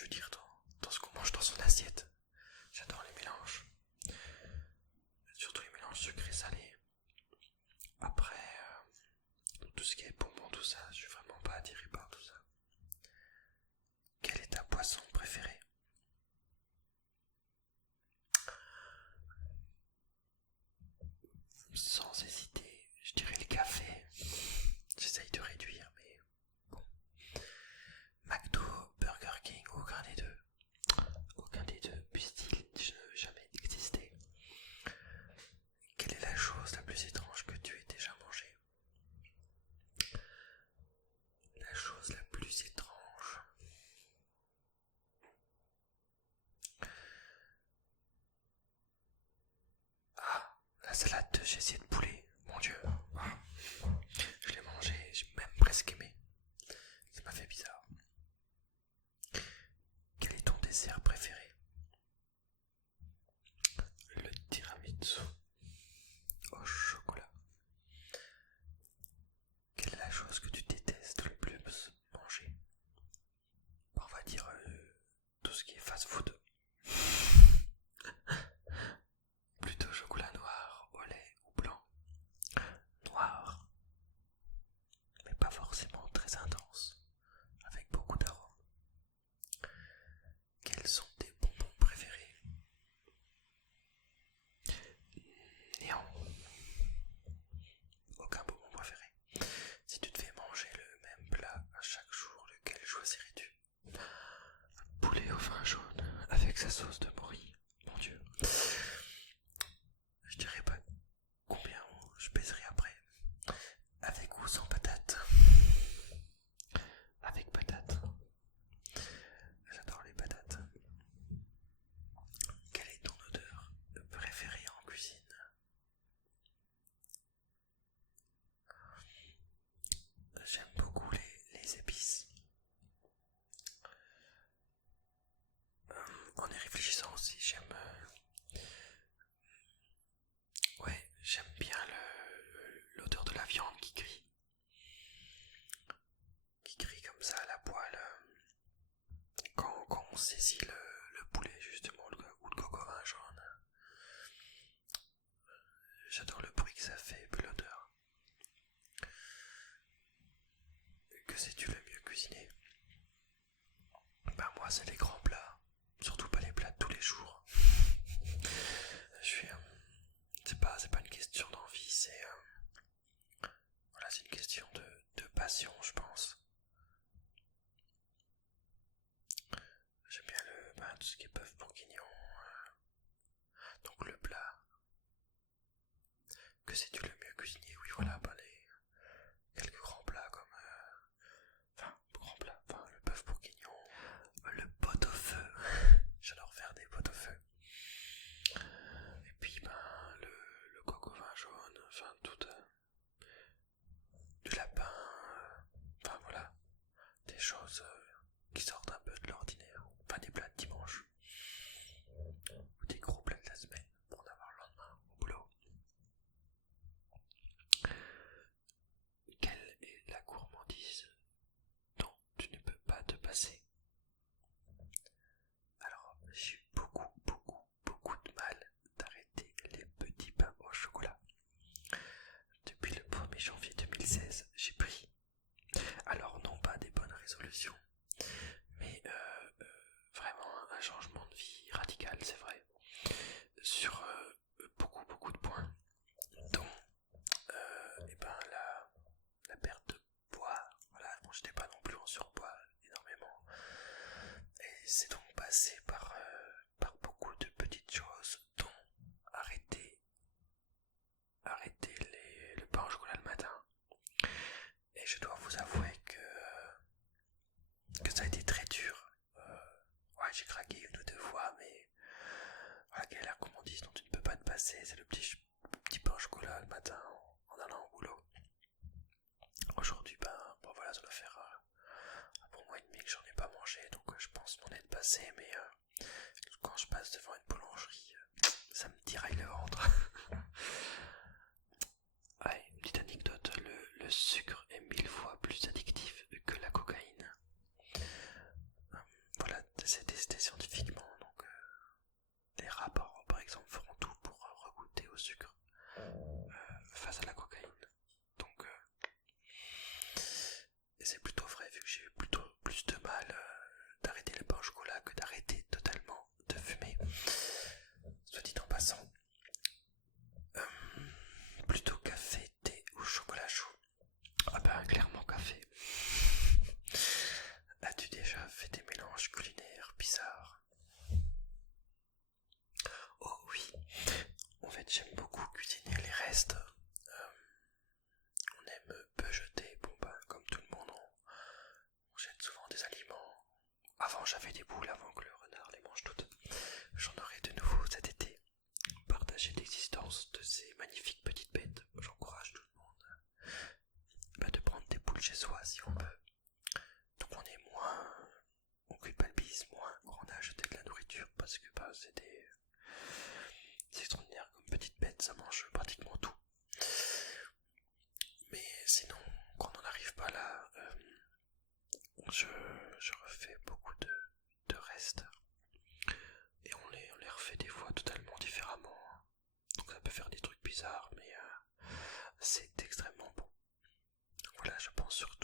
je veux dire dans ce qu'on mange dans son assiette. J'adore les mélanges. Surtout les mélanges sucré-salé. Après, tout ce qui est bonbon, tout ça, je suis vraiment pas attiré par tout ça. Quel est ta boisson préférée? Sans hésiter, je dirais le café. J'essaye de réduire, mais bon. McDo, Burger King, aucun des deux. Aucun des deux puisse-t-il jamais exister. Quelle est la chose la plus étrange que tu aies déjà mangée? La chose la plus étrange. Ah, la salade de gésier de poulet. Mon Dieu. Ah, je l'ai mangée, j'ai même presque aimé. Ça m'a fait bizarre. Quel est ton dessert préféré? Le tiramisu au chocolat. Quelle est la chose que tu détestes le plus manger? On va dire tout ce qui est fast food. Plutôt chocolat noir, au lait ou blanc. Noir, mais pas forcément très intense, avec beaucoup d'arômes. Quels sont tes bonbons préférés? Néant. Aucun bonbon préféré. Si tu devais manger le même plat à chaque jour, lequel choisirais-tu? Poulet au vin jaune avec sa sauce de morille. Mon Dieu. Je dirais pas combien je pèserai après. Avec ou sans patate? Avec patate. J'adore les patates. Quelle est ton odeur préférée en cuisine? J'aime beaucoup les épices. En y réfléchissant aussi, j'aime bien l'odeur de la viande qui grille. Qui grille comme ça à la poêle. Quand on saisit le poulet justement, ou le coq au vin jaune. J'adore le bruit que ça fait et puis l'odeur. Que sais-tu le mieux cuisiner? Ben moi c'est les grands plats. Surtout pas les plats de tous les jours. Je suis... c'est pas une question d'envie, voilà, c'est une question de passion, je pense. J'aime bien tout ce qui est bœuf bourguignon. Donc le plat. Que sais-tu le mieux cuisiner? Oui, voilà, les quelques grands plats comme... grands plats, le bœuf bourguignon, le pot-au-feu. J'adore faire des pot-au-feu. Et puis, le coq au vin jaune, tout... du lapin, voilà, des choses qui sortent un peu de l'ordinaire, des plats de dimanche, ou des gros plats de la semaine pour en avoir le lendemain au boulot. Quelle est la gourmandise dont tu ne peux pas te passer? Alors, j'ai eu beaucoup de mal d'arrêter les petits pains au chocolat. Depuis le 1er janvier 2016, j'ai pris, alors non pas des bonnes résolutions, mais vraiment un changement de vie radical, c'est vrai, sur beaucoup de points, dont la perte de poids. Voilà, bon, j'étais pas non plus en surpoids énormément, et c'est donc passé par beaucoup de petites choses, dont arrêter le pain au chocolat le matin. Et je dois vous avouer que ça a été très dur. J'ai craqué une ou deux fois, mais voilà, quelle est la gourmandise dont tu ne peux pas te passer? C'est le petit pain au chocolat le matin en allant au boulot. Aujourd'hui, voilà, ça doit faire un bon mois et demi que j'en ai pas mangé, donc je pense m'en être passé, mais quand je passe devant une boulangerie, ça me tiraille le ventre. Ouais, une petite anecdote, le sucre est 1000 fois plus addictif que la cocaïne. Voilà, Avant j'avais des boules avant que le renard les mange toutes. J'en aurai de nouveau cet été. Partager l'existence de ces magnifiques petites bêtes. J'encourage tout le monde de prendre des boules chez soi si on peut. Donc on culpabilise moins quand on a acheté de la nourriture parce que c'est extraordinaire comme petites bêtes, ça mange pratiquement tout. Mais sinon, quand on n'en arrive pas là, je refais beaucoup de restes et on les refait des fois totalement différemment. Donc ça peut faire des trucs bizarres, mais c'est extrêmement bon. Donc voilà, je pense surtout